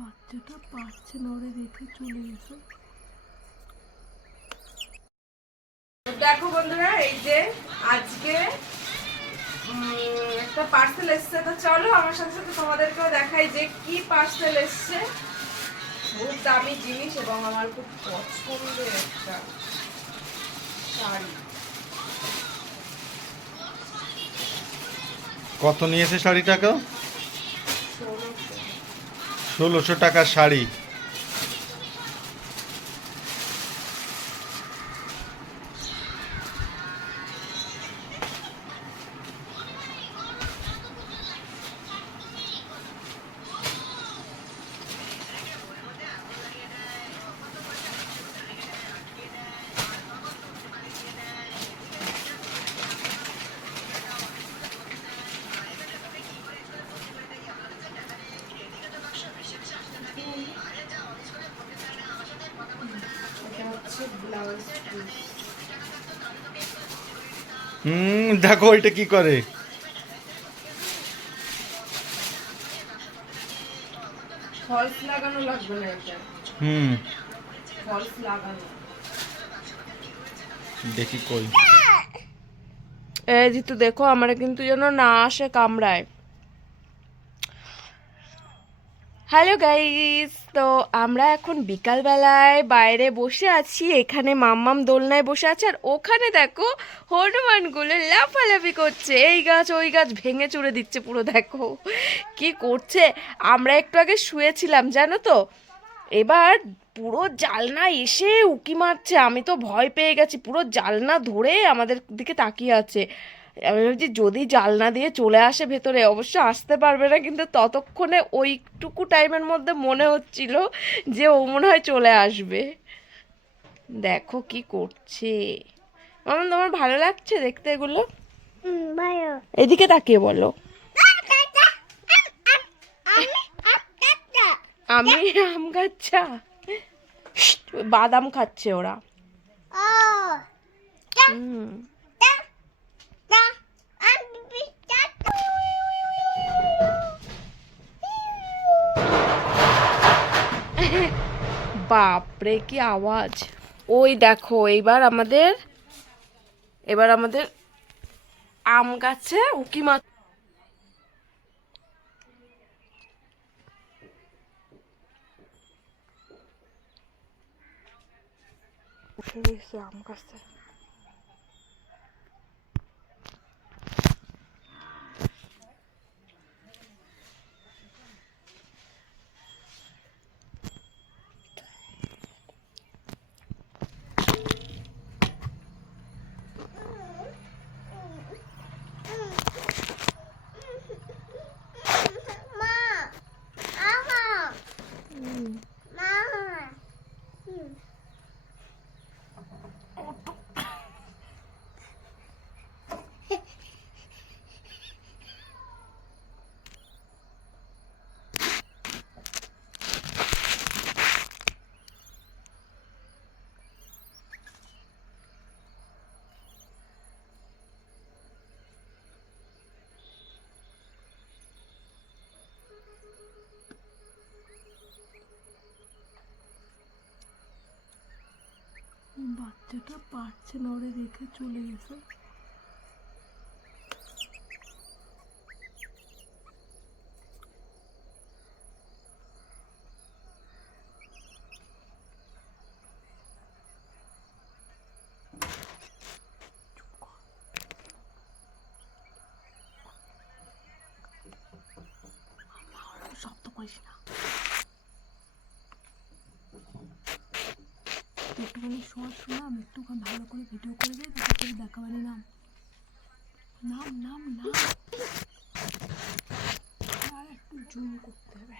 বাচ্চাটা পারছে না, ওরে রেখে চলে গেছে। দেখো বন্ধুরা, এই যে আজকে একটা পার্সেল এসছে, তো চলো আমার সাথে সাথে তোমাদেরকেও দেখাই যে কি পার্সেল এসছে। খুব দামি জিনিস এবং আমার খুব পছন্দের একটা শাড়ি। কত নিয়েছে শাড়িটাকে? 1600 টাকার শাড়ি। দেখো এটা কি করে। ফলস লাগানো লাগবে না এটা। ফলস লাগানো দেখি কই। এই জিতু দেখো, আমরা কিন্তু যেন না আসে কামড়ায়। হ্যালো গাইস, তো আমরা এখন বিকালবেলায় বাইরে বসে আছি। এখানে মাম্মাম দোলনায় বসে আছে, আর ওখানে দেখো হনুমানগুলো লাফালাফি করছে, এই গাছ ওই গাছ ভেঙে চুরে দিচ্ছে পুরো। দেখো কি করছে। আমরা একটু আগে শুয়েছিলাম জানো তো, এবার পুরো জালনা এসে উকি মারছে। আমি তো ভয় পেয়ে গেছি, পুরো জালনা ধরে আমাদের দিকে তাকিয়ে আছে। আমি ভাবছি যদি জালনা দিয়ে চলে আসে ভেতরে, অবশ্য আসতে পারবে না, কিন্তু ততক্ষণে ওইটুকু টাইমের মধ্যে মনে হচ্ছিল যে ও মনে হয় চলে আসবে। দেখো কি করছে। আমার তোমার ভালো লাগছে দেখতে এগুলো? এদিকে তাকিয়ে বলো। আমি আম গাছা, বাদাম খাচ্ছে ওরা। বাপরে কি আওয়াজ। ওই দেখো, এবার আমাদের আম গাছে উকি মার। উঠে গেছে আম গাছে। বাচ্চাটা পারছে না, ওরে রেখে চলে গেছে। শব্দ করিস না, একটুখানি শোনা, আমি একটুখানি ভালো করে ভিডিও করে দিই, তারপরে দেখাবানি। নাম নাম নাম নাম, আর একটু জুম করতে হবে।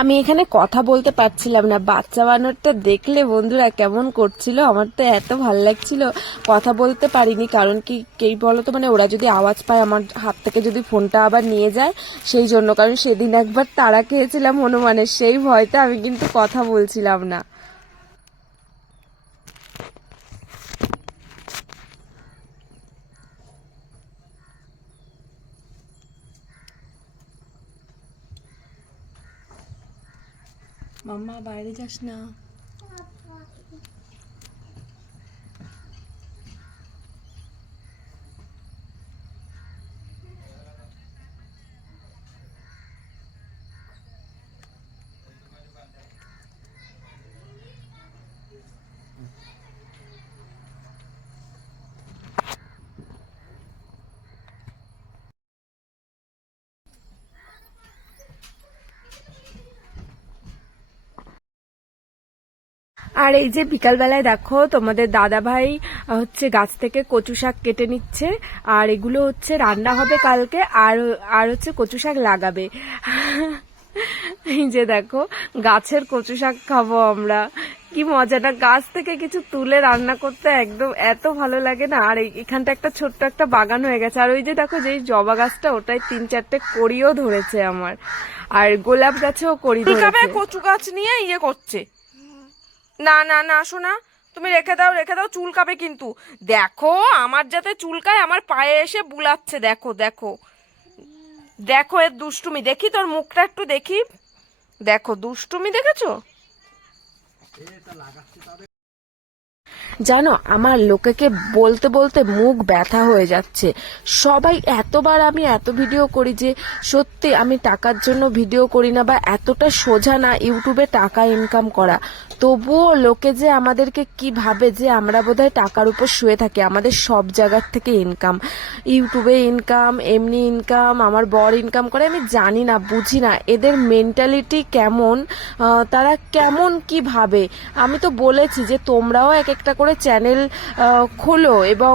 আমি এখানে কথা বলতে পারছিলাম না, বাচ্চা বানরটা দেখলে বন্ধুরা কেমন করছিল, আমার তো এত ভালো লাগছিল, কথা বলতে পারিনি। কারণ কি বলতো, মানে ওরা যদি আওয়াজ পায় আমার হাত থেকে যদি ফোনটা আবার নিয়ে যায়, সেই জন্য। কারণ সেদিন একবার তাড়া খেয়েছিলাম হনুমানের, সেই ভয়তে আমি কিন্তু কথা বলছিলাম না। মাম্মা বাইরে যাস না। আর এই যে বিকালবেলায় দেখো তোমাদের দাদা ভাই হচ্ছে গাছ থেকে কচু শাক কেটে নিচ্ছে, আর এগুলো হচ্ছে রান্না হবে কালকে। আর আর হচ্ছে কচু শাক লাগাবে। এই যে দেখো গাছের কচু শাক খাবো আমরা, কি মজা না, গাছ থেকে কিছু তুলে রান্না করতে একদম এত ভালো লাগে না। আর এখানটা একটা ছোট্ট একটা বাগান হয়ে গেছে। আর ওই যে দেখো যেই জবা গাছটা, ওটাই 3-4টে কড়িও ধরেছে আমার। আর গোলাপ গাছেও কড়ি ধরেছে। কচু গাছ নিয়ে ইয়ে করছে, না না না শোনা, তুমি রেখে দাও রেখে দাও, চুলকাবে কিন্তু। দেখো আমার যাতে চুলকায়, আমার পায়ে এসে বুলাচ্ছে, দেখো দেখো দেখো এর দুষ্টুমি, দেখি তোর মুখটা একটু দেখি, দেখো দুষ্টুমি দেখেছো। জানো আমার লোকেকে বলতে বলতে মুখ ব্যথা হয়ে যাচ্ছে। সবাই এতবার আমি এত ভিডিও করি যে সত্যি আমি টাকার জন্য ভিডিও করি না, বা এতটা সোজা না ইউটিউবে টাকা ইনকাম করা। তবুও লোকে যে আমাদেরকে কি ভাবে যে আমরা বোধহয় টাকার উপর শুয়ে থাকি। আমাদের সব জায়গার থেকে ইনকাম, ইউটিউবে ইনকাম, এমনি ইনকাম, আমার বর ইনকাম করে। আমি জানি না, বুঝি না এদের মেন্টালিটি কেমন, তারা কেমন কি ভাবে। আমি তো বলেছি যে তোমরাও এক একটা করে চ্যানেল খোলো এবং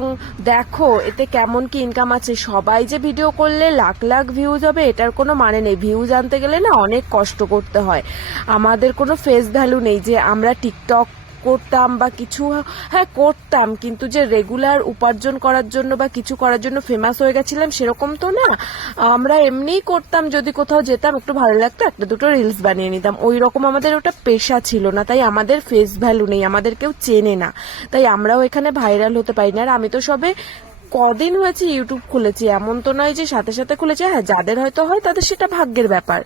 দেখো এতে কেমন কি ইনকাম আছে। সবাই যে ভিডিও করলে লাখ লাখ ভিউজ হবে এটার কোনো মানে নেই। ভিউজ আনতে গেলে না অনেক কষ্ট করতে হয়। আমাদের কোনো ফেস ভ্যালু নেই যে আমরা টিকটক করতাম বা কিছু, হ্যাঁ করতাম, কিন্তু যে রেগুলার উপার্জন করার জন্য বা কিছু করার জন্য ফেমাস হয়ে গেছিলাম সেরকম তো না। আমরা এমনিই করতাম, যদি কোথাও যেতাম একটু ভালো লাগতো একটা দুটো রিলস বানিয়ে নিতাম, ওই রকম আমাদের ওটা পেশা ছিল না। তাই আমাদের ফেস ভ্যালু নেই, আমাদের কেউ চেনে না, তাই আমরাও এখানে ভাইরাল হতে পারি না। আর আমি তো সবে কদিন হয়েছে ইউটিউব খুলেছি, এমন তো নয় যে সাথে সাথে খুলেছি। হ্যাঁ যাদের হয়তো হয় তাদের সেটা ভাগ্যের ব্যাপার।